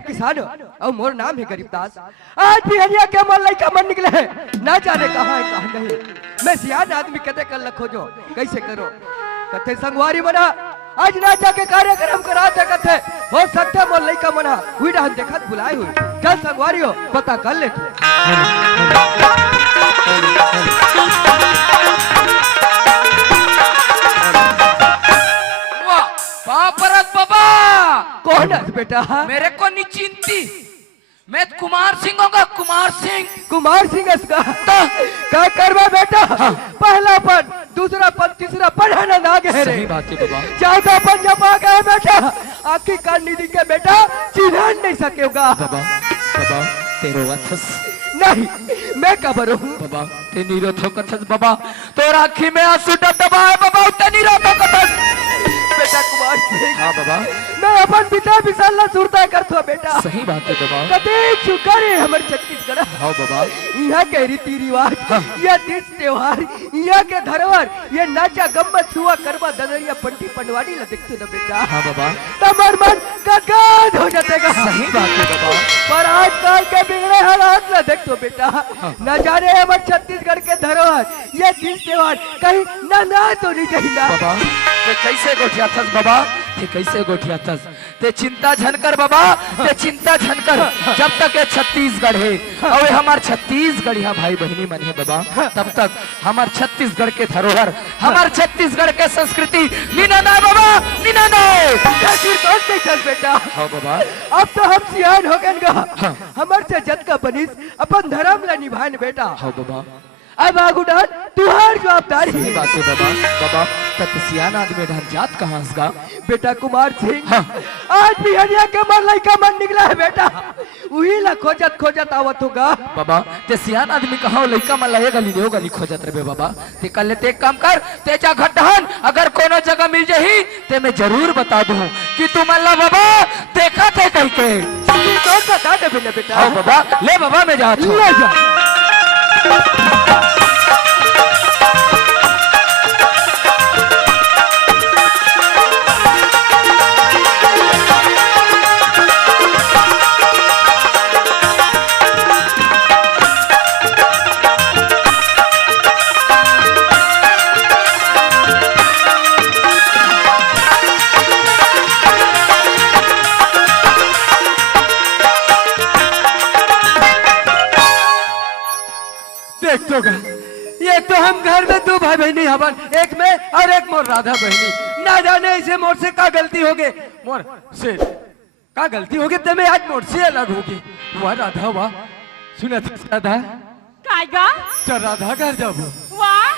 गरीब किसान और मोर नाम है गरीबदास। आज भी हरिया के मन लइका मन निकले है, ना जाने कहाँ है कहाँ नहीं। मैं सियान आदमी कते कर लखो जो कैसे करो कथे संगवारी बना आज ना जाके कार्यक्रम करा थे कथे हो सकता मोर लइका मना हुई हम देखत बुलाए हुई चल संगवारी हो पता कर ले बाबा कौन है बेटा? मेरे को निचिंती मैं कुमार सिंह होगा कुमार सिंह इसका क्या करवा बेटा? पहला पद दूसरा पद तीसरा पद है ना गए सही बात है बाबा। चौथा पद जब आ गए बेटा आपकी कारनीति के बेटा चिन्ह नहीं सकेगा बाबा। बाबा तेरो अथस नहीं मैं कबर हूँ बाबा ते नीरथ कथस बाबा तो राखी में आंसू दबा है बाबा ते नीरथ कथस बेटा कुमार सिंह। हाँ बाबा मैं अपन पिता विशाल सुरता करतो बेटा। सही बात है बाबा। कते शुक्र है हमारे छत्तीसगढ़। हाँ बाबा यहाँ के रीति रिवाज यह तीज त्योहार यहाँ के धरोहर ये नाचा गम्मत हुआ करवा ददरिया पंटी पंडवाड़ी ला देखते ना बेटा। हाँ बाबा तमर मन गदगद हो जातेगा। सही बात है बाबा। पर आजकल के बिगड़े हालात ला देखतो बेटा। न जाने हमारे छत्तीसगढ़ के धरोहर ये तीज त्योहार कहीं ना तो नहीं चाहिए बाबा। ते कैसे गोठिया थस बाबा ते कैसे गोठिया थस ते चिंता झनकर बाबा ते चिंता झनकर जब तक ये छत्तीसगढ़ है और हमार छत्तीसगढ़ यहाँ भाई बहनी मन है बाबा तब तक हमार छत्तीसगढ़ के धरोहर हमार छत्तीसगढ़ के संस्कृति निनाना बाबा निनाना बेटा। हाँ बाबा अब तो हम सियान हो गए हमार से जत का बनिस अपन धर्म ला निभान बेटा। हाँ बाबा अब आगुडान तुहार जवाबदारी सही बात है बाबा। बाबा तब सियान आदमी ढन जात कहाँ का बेटा कुमार सिंह। हाँ। आज भी हरिया के मन लइका मन निकला है बेटा वही ला खोजत आवत होगा बाबा ते सियान आदमी कहाँ लइका मन लाए गली देओ गली खोजत रे बाबा ते कल ले ते काम कर ते जा घटहन अगर कोनो जगह मिल जाही ते मैं जरूर बता दूं कि तू मल्ला बाबा देखा थे कहीं के तो बता दे बेटा। हाँ बाबा ले बाबा मैं जात हूं ले जा। ये तो हम घर में दो भाई बहनी हवन एक में और एक मोर राधा बहनी ना जाने इसे मोर से का गलती हो गई मोर से का गलती हो गई ते मैं आज मोर से अलग होगी वाह राधा वाह सुना था राधा कायगा चल राधा घर जाबो वाह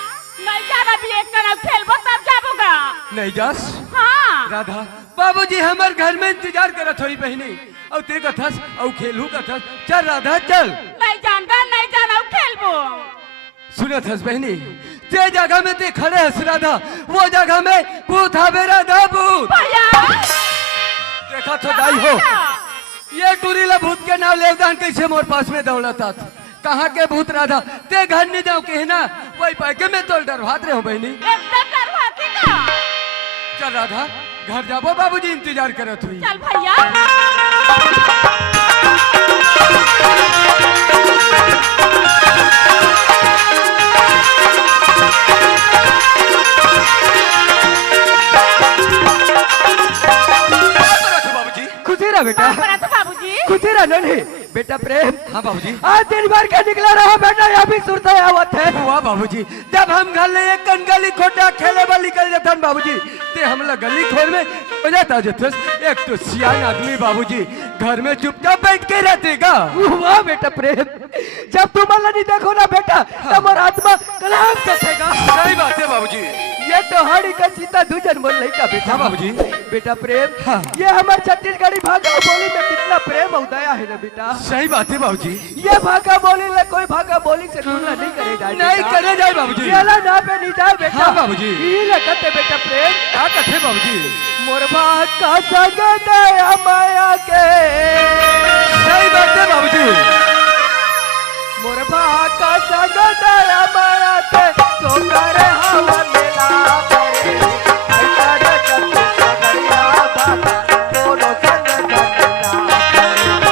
नहीं जाना भी एक तरफ खेलबो तब जाबोगा नहीं जास। हाँ राधा बाबूजी हमार घर में इंतजार करत होई बहनी और ते कथस और खेलू कथस चल राधा चल नहीं जानगा नहीं जाना खेलबो सुनत हस बहनी ते जगह में ते खड़े हस राधा वो जगह में भूत हवे राधा भूत भैया देखा तो दाई हो ये टूरीला भूत के नाम लेवदान कैसे मोर पास में दौड़ता था कहाँ के भूत राधा ते घर नहीं जाओ के है ना वही पैके में तो डरवात रहे हो बहनी एकदम करवाती का चल राधा घर जाबो बाबूजी इंतजार करत हुई चल भैया खुशी रहा बेटा बाबूजी खुशी रहा नहीं बेटा प्रेम। हाँ बाबूजी आज दिन भर के निकला रहा बेटा यहाँ भी सुरता आवत है हुआ बाबूजी जब हम घर ले एक गली खोटा खेले वाली निकल जाता बाबूजी ते हमला गली खोल में हो जाता जथस एक तो सियान आदमी बाबूजी घर में चुपचाप बैठ के रहतेगा। वाह बेटा प्रेम जब तुम नहीं देखो ना बेटा तुम्हारा आत्मा कलाम कथेगा। सही बात है बाबूजी। ये तो हाड़ी का सीता दूजन बोल रही का बेटा बाबूजी बेटा प्रेम। हाँ। ये हमारे छत्तीसगढ़ी भाषा बोली में कितना प्रेम उदया है ना बेटा। सही बात है बाबूजी। ये भाषा बोली ले कोई भाषा बोली से तुलना नहीं करे जाए नहीं करे जाए बाबूजी। ये ला ना पे नहीं जाए बेटा। हाँ बाबूजी। ये लगते बेटा प्रेम क्या कहते बाबूजी। मोरबा का संग दया माया के सही बात है बाबूजी। मोरबा का संग दया माया के तो करे हवा मेला करे ऐसा रे चतुर सगरिया बाबा दोनों संग जनना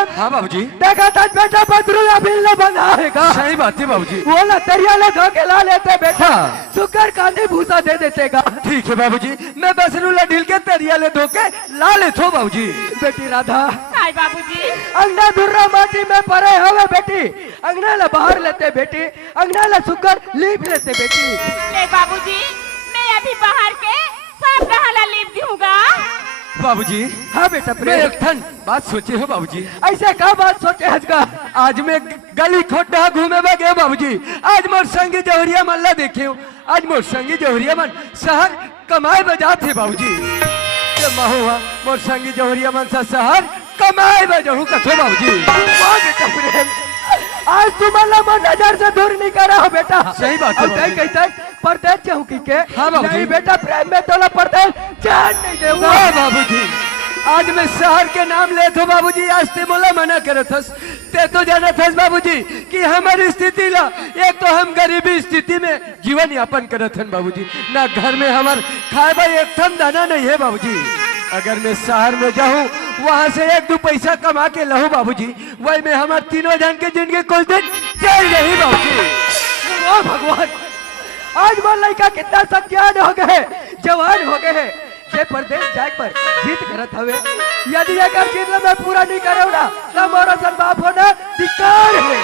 प्रेम हाँ बाबूजी, देखा था बेटा बदरू अभी न बना है का सही बात है बाबूजी। वो ना तरियाले धो के ला लेते बेटा, हाँ। शुक्र कांदी भूसा दे देते का। ठीक है बाबूजी, मैं बसरूला ढील के तरियाले धो के ला लेते हो बाबूजी। बेटी राधा काय बाबूजी अंगना धुर्रा माटी में परे हवे बेटी, अंगना ला बाहर लेते बेटी, अंगना ला शुक्र लीप लेते बेटी। ले बाबूजी मैं अभी बाहर के सब रहला लीप दूंगा। बाबूजी हाँ बेटा मैं प्रेम एक ठन बात सोचे हो बाबूजी। ऐसे का बात सोचे हज का? आज मैं गली खोटा घूमे गए बाबूजी। आज मोर संगी जौहरिया मन ला देखे हूँ। आज मोर संगी जौहरिया मन शहर कमाए बजा थे बाबूजी। ये महुआ मोर संगी जौहरिया मन सा शहर कमाए बजाऊ कथो बाबूजी। वाह बेटा प्रेम आज तुम्हारा मन नजर से दूर नहीं करा हो बेटा। सही बात है अब कहीं बाबूजी। कहता है परदेश चाहूँ की के? हाँ बाबूजी। नहीं बेटा प्रेम में तोला परदेश जान नहीं देगा। वाह बाबूजी, आज मैं शहर के नाम ले थो बाबूजी। आज ते मोला मना करे थस, ते तो जाना थस बाबूजी कि हमारी स्थिति ला, एक तो हम गरीबी स्थिति में जीवन यापन करत हन बाबूजी। ना घर में हमार खाए भाई एक थम दाना नहीं है बाबूजी। अगर मैं शहर में जाऊं वहां से एक दो पैसा कमा के लहूं बाबूजी, वही में हमार तीनों जन के जिंदगी कुछ दिन चल रही बाबूजी। वाह भगवान आज मोर लड़का कितना सज्ञान हो गए, जवान हो गए हैं। ये परदेश जाए पर जीत करत हवे, यदि अगर जीत में पूरा नहीं करे ना तो मोरा सन बाप होना धिक्कार है।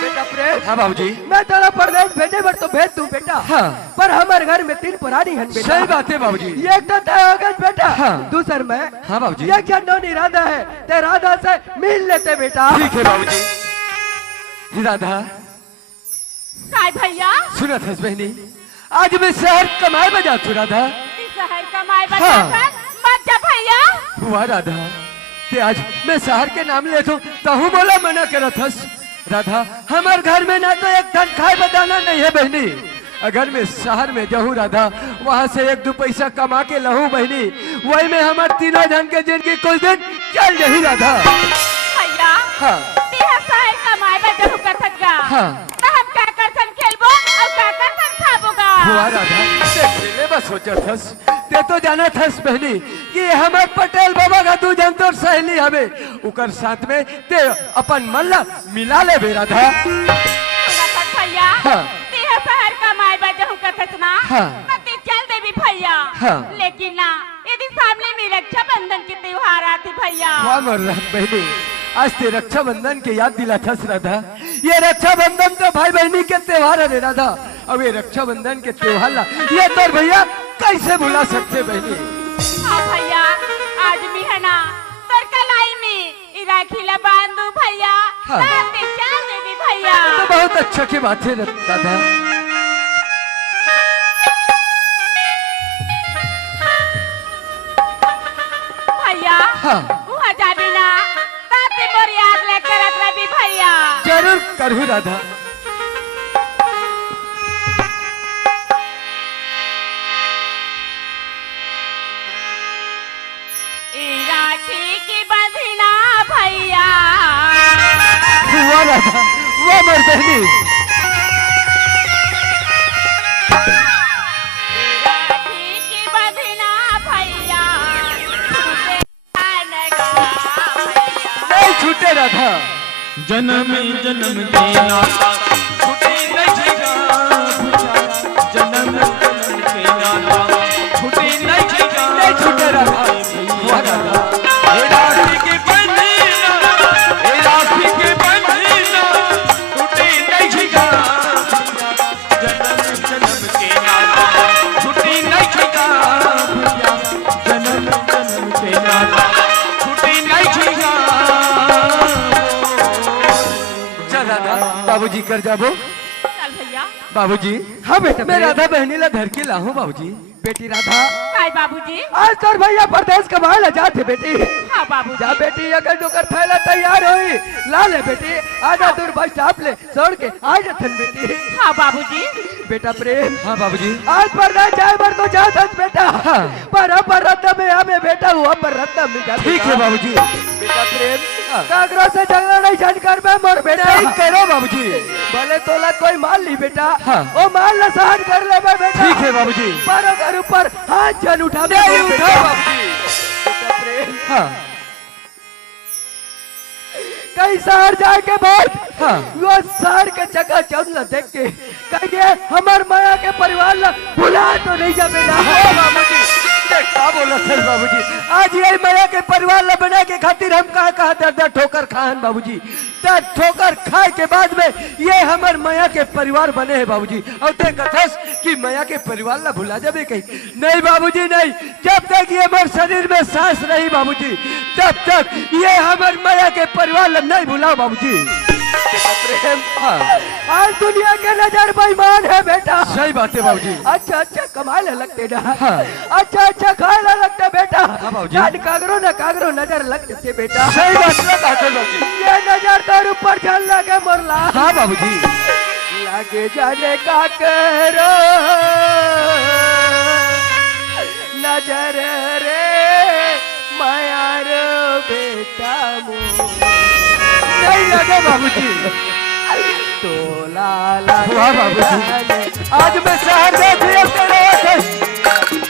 बेटा प्रेम हाँ बाबूजी, मैं तेरा परदेश भेजे बर तो भेज दूं बेटा। हाँ। पर हमारे घर में 3 पुरानी हन बेटा। सही बात है बाबूजी। एक तो तय हो गए बेटा। हाँ। दूसर में हाँ बाबूजी। एक जन इरादा है, ते राधा से मिल लेते बेटा। ठीक है बाबूजी। राधा काय भैया सुनत हस बहनी, आज मैं शहर कमाए बजा तू राधा। शहर कमाए हाँ। बचा मत जा भैया। हुआ राधा, ते आज मैं शहर के नाम ले तो तहु बोला मना करत हस। राधा हमार घर में ना तो एक धन खाए बताना नहीं है बहनी। अगर मैं शहर में जाऊँ राधा, वहाँ से एक दो पैसा कमा के लहूँ बहनी, वही में हमार तीनों जन के जिनकी कुछ दिन चल रही राधा। भैया हाँ। तिहा शहर कमाए बजा कथक गा। हाँ। तो हम क्या करसन खेलबो और क्या करसन खाबोगा। हुआ राधा, ते खेले बस सोचत हस, ते तो जाना थस बहनी कि हमार पटेल बाबा का तू जन तोर सहेली हवे, उकर साथ में ते अपन मन ला मिला ले बे राधा। कथक भैया हाँ। तिहा शहर कमाए बजा कथक ना। हाँ। नती चल देवी भैया। हाँ। लेकिन ना यदि सामने में रक्षाबंधन की त्योहार आती भैया। वाह मोर बहनी, आज ते रक्षाबंधन के याद दिला थस राधा। ये रक्षाबंधन तो भाई बहनी के त्योहार है राधा। अब ये रक्षाबंधन के त्योहार ला ये तो भैया कैसे भुला सकते बहनी। हाँ भैया आज भी है ना तोर कलाई में राखीला बांधू भैया। हाँ। नती चल देवी भैया। तो बहुत अच्छा की बात है राधा। भैया हाँ। वहाँ जाबी ना ताती मोर याद लेकर रवि भैया। जरूर करूँ राधा। ई राखी की बंधना भैया। हुआ राधा, वाह मोर बहनी। ई राखी की बंधना भैया। छूटे न गा भैया। नहीं छूटे राधा। जन्म जन्म के नाता छूटे नहीं गा। जन्म जन्म के नाता छूटे नहीं गा। नहीं छूटे राधा। हुआ राधा। हे राखी के बंधना, हे राखी के बंधना छूटे नहीं गा। जन्म जन्म के नाता छूटे नहीं गा। जन्म जन्म के नाता छूटे नहीं गा। चल राधा, बाबूजी कर जाबो। चल भैया। बाबूजी हाँ बेटा मैं प्रेम। राधा बहनी ला धर के लाहूं बाबूजी। बेटी राधा काय बाबूजी। आज तोर भैया परदेश कमाए ला जाते बेटी। हाँ बाबूजी। जा बेटी अगर डुकर थैला तैयार होई ला ले बेटी। आजा दूर बस स्टॉप ले छोड़ के आ जथन बेटी। हाँ बाबूजी। बेटा प्रेम हाँ बाबूजी। आज परदेश जाए बर तो जा दस बेटा। हाँ। पर रत्न में हमें बेटा हुआ पर रत्न में जा। ठीक है बाबूजी। बेटा प्रेम हाँ। कागरों से झगड़ा नहीं जानकर मैं मोर बेटा। नहीं करो बाबूजी। भले तोला कोई मान ली बेटा। हाँ। ओ मान ला सहन कर ले मैं बेटा। ठीक है बाबूजी। पर अगर ऊपर हाथ जन उठा नहीं उठाओ बाबूजी। बेटा प्रेम हाँ। कहीं शहर जाके बैठ हाँ। वो शहर के जगह चौदह देख के कहिए हमार माया के परिवार ला भुला तो नहीं जा बेटा। बाबूजी क्या बोला थे बाबूजी, आज ये माया के परिवार ला बना के खातिर हम कहाँ दर्द ठोकर खान बाबूजी। दर्द ठोकर खाए के बाद में ये हमार माया के परिवार बने हैं बाबूजी। और ते कथस कि माया के परिवार ला भुला जाबे कहीं नहीं बाबूजी नहीं। जब तक ये हमारे शरीर में सांस रही बाबूजी तब तक ये हमारे माया के परिवार ला नहीं भुलाओ बाबूजी। आज दुनिया के नजर बेईमान है बेटा। सही बात है बाबूजी। अच्छा अच्छा कमाए लगते ना। हाँ। अच्छा अच्छा खाए लगते बेटा। हाँ बाबूजी। कागरो नजर लगते बेटा। सही बात है बाबूजी। ये नजर तो ऊपर चल लगे मोरला। हाँ बाबूजी। लागे जाने का करो नजर रे माया रो बेटा नहीं लगे बाबूजी। तो लाला वाह बाबूजी। आज मैं शहर में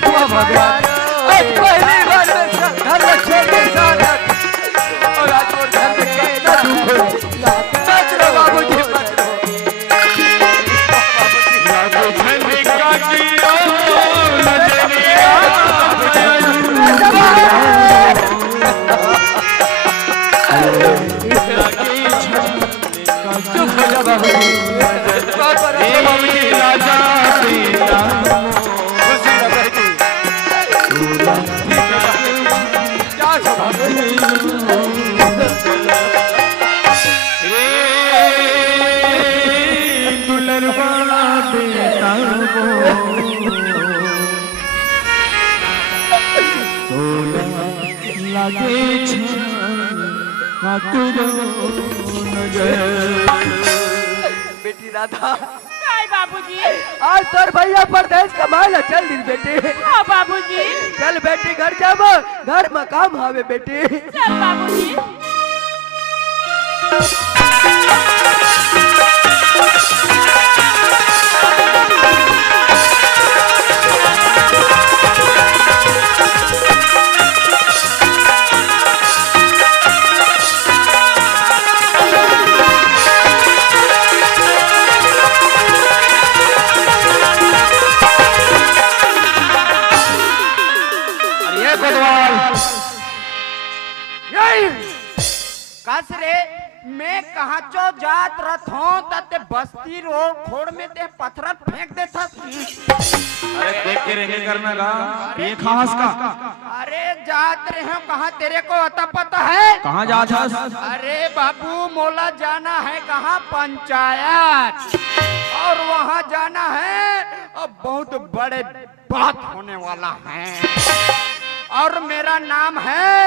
वाह भगवान। आज पहली बार मैं घर में छोड़ के शहर और आज वो घर में कितना दुख हो। मत रो बाबूजी मत रो। चुप हो जा बाबूजी। बेटी राधा काय बाबूजी। आज तोर भैया परदेश कमाए चल दी बेटी। हाँ बाबूजी। चल बेटी घर जाब घर में काम हवे बेटी। चल बाबूजी। रे मैं कहाँ चो जात रथों तते बस्ती रोड खोड़ में ते पत्थर फेंक देता। अरे देख के रहने करना गा ये खास का। अरे जात रहे हो कहाँ तेरे को अता पता है? कहाँ जात है? अरे बाबू मोला जाना है कहाँ पंचायत और वहाँ जाना है अब बहुत बड़े बात होने वाला है और मेरा नाम है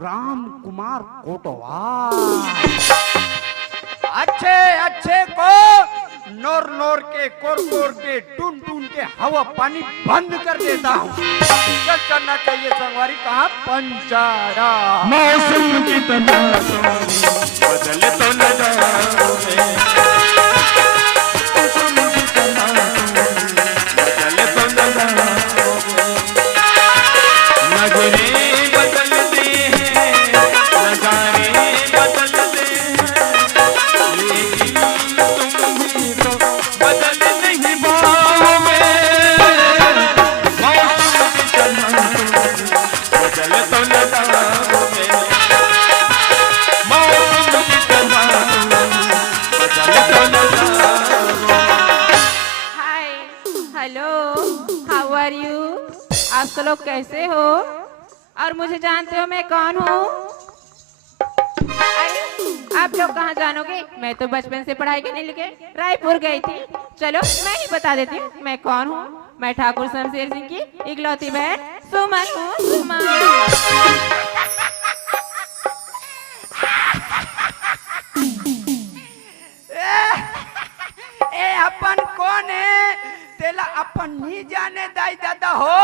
राम कुमार कोटवाल। अच्छे को नोर के कोर के टून के हवा पानी बंद कर देता हूँ। चल चलना चाहिए संगवारी कहाँ पंचायत। मौसम की तरह बदले तो न जाओगे। आप लोग कैसे हो और मुझे जानते हो मैं कौन हूँ? अरे आप लोग कहाँ जानोगे? मैं तो बचपन से पढ़ाई करने लगे रायपुर गई थी। चलो मैं ही बता देती हूँ मैं कौन हूँ। मैं ठाकुर शमशेर सिंह की इकलौती बहन सुमन हूँ। सुमन अपन कौन है तेला अपन नहीं जाने दाई दादा हो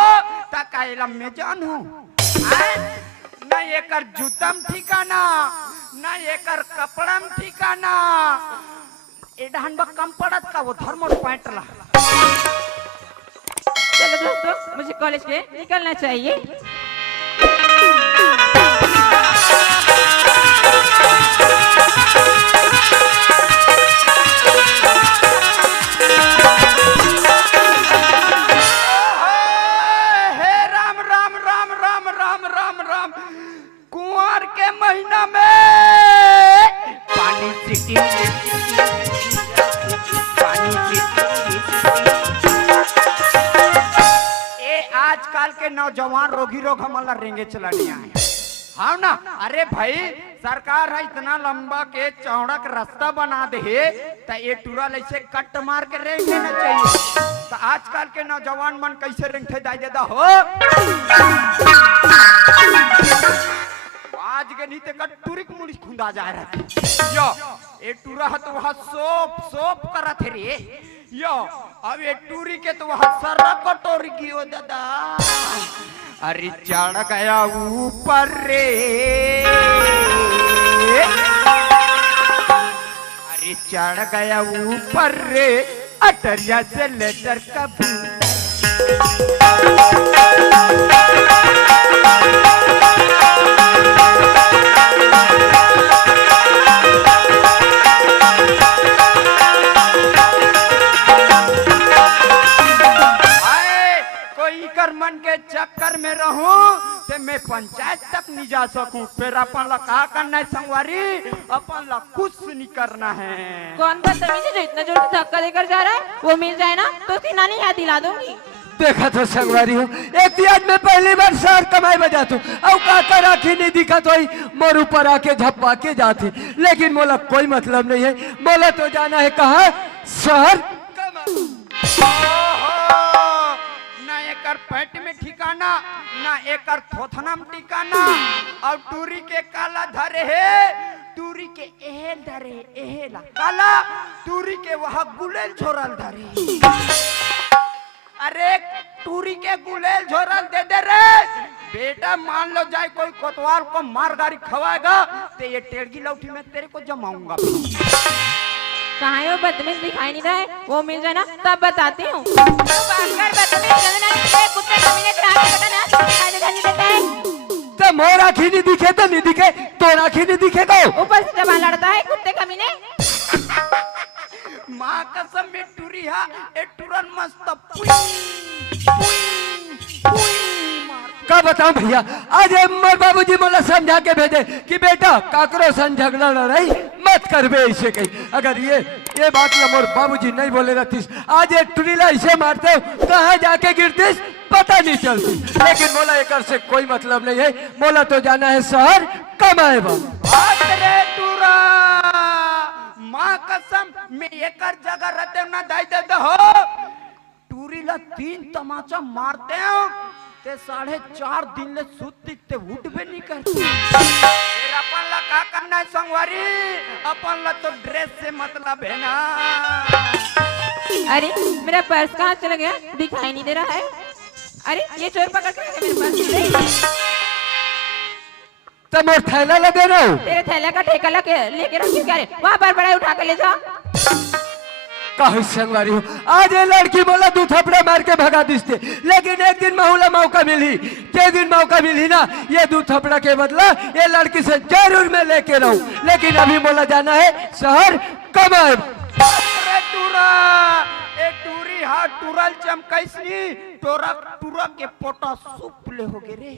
तकाइला मैं जानू। ना एकर जूतम ठिकाना ना एकर कपड़म ठिकाना एडहन कम पड़त का वो थर्मल पॉइंट ला। चलो दोस्तों मुझे कॉलेज के निकलना चाहिए। के महीना में पानी सिटी पानी ए आजकल के नौजवान रोगी रोग हमारा रेंगे चलानिया है हाँ ना। अरे भाई सरकार है इतना लंबा के चौड़ा का रास्ता बना दे तो ये टूरा ऐसे कट मार के रेंग देना चाहिए। तो आजकल के नौजवान मन कैसे रेंगते दाई देदा हो आज के नहीं तो टूरिक मुड़ी खुंदा जा रहा है यो ये टूरा है तो वहाँ सोप करा थे रे यो अब ये टूरी के तो वहाँ सरा कटोरी की हो दादा। अरे चढ़ गया ऊपर रे अरे चढ़ गया ऊपर रे अटरिया से लेटर कबूतर मन के चक्कर में रहूं तो मैं पंचायत तक नहीं जा सकूं। फिर अपन ला कहा करना है संगवारी अपन ला कुछ नहीं करना है। कौन बदतमीज है जो इतना जोर से धक्का देकर जा रहा है? वो मिल जाए ना तो उसकी नानी याद दिला दूंगी। देखा तो संगवारी हो एक दिन में पहली बार शहर कमाई बजा तू और काका राखी नहीं दिखा तो मोर ऊपर आके झप्पा के जाती लेकिन मोला कोई मतलब नहीं है। मोला तो जाना है कहा शहर ना एकर पेट में ठिकाना ना एकर थोथना में ठिकाना और टूरी के काला धरे है टूरी के एहेल धरे एहेला काला टूरी के वहाँ गुलेल झोरल धरे। अरे टूरी के गुलेल झोरल दे दे रे बेटा मान लो जाए कोई कोतवाल को मार गाड़ी खवाएगा तो ये टेढ़ी लौठी में तेरे को जमाऊंगा। कहाँ है वो बदतमीज दिखाई नहीं रहा है? वो मिल जाए ना तब बताती हूँ। तो मोर आँखी नहीं दिखे तो नहीं दिखे तोर आँखी नहीं दिखेगा ऊपर से जब लड़ता है कुत्ते कमीने। माँ कसम में टूरी है ए टूरन मस्त का बताऊं भैया आज मोर बाबूजी मोला समझा के भेजे कि बेटा काकरो सन झगड़ा न रही मत करबे ऐसे कही। अगर ये बात ला मोर बाबूजी नहीं बोले रहतीस आज ये टुरीला ऐसे मारते हो कहाँ जाके गिरतीस पता नहीं चलती। लेकिन मोला एकर से कोई मतलब नहीं है। मोला तो जाना है शहर कमाए बा। रे टूरा माँ कसम में एकर जगह रहते ना दाई दे हो टूरी ला 3 तमाचा मारते हो ते 4.5 दिन ले सुती ते उठ भी नहीं करती। फिर अपन ला का करना है संगवारी अपन ला तो ड्रेस से मतलब है ना। अरे मेरा पर्स कहाँ चला गया दिखाई नहीं दे रहा है। अरे ये चोर पकड़ के मेरे पर्स तो मोर थैला ला दे रहा हूँ तेरे थैला का ठेका लेके रख क्या रे वहाँ पर बड़ा उठा के ले जा। काहे संगवारी हो आज ये लड़की बोला 2 थपड़ा मार के भगा दिसते लेकिन एक दिन महूला मौका मिली के दिन मौका मिली ना ये 2 थपड़ा के बदला ये लड़की से जरूर मैं लेके रहूं। लेकिन अभी बोला जाना है शहर कमाए। टूरा ए टूरी हा टूरल चमकैसनी तोरा टूरा के पोटा सूप ले हो गे रे।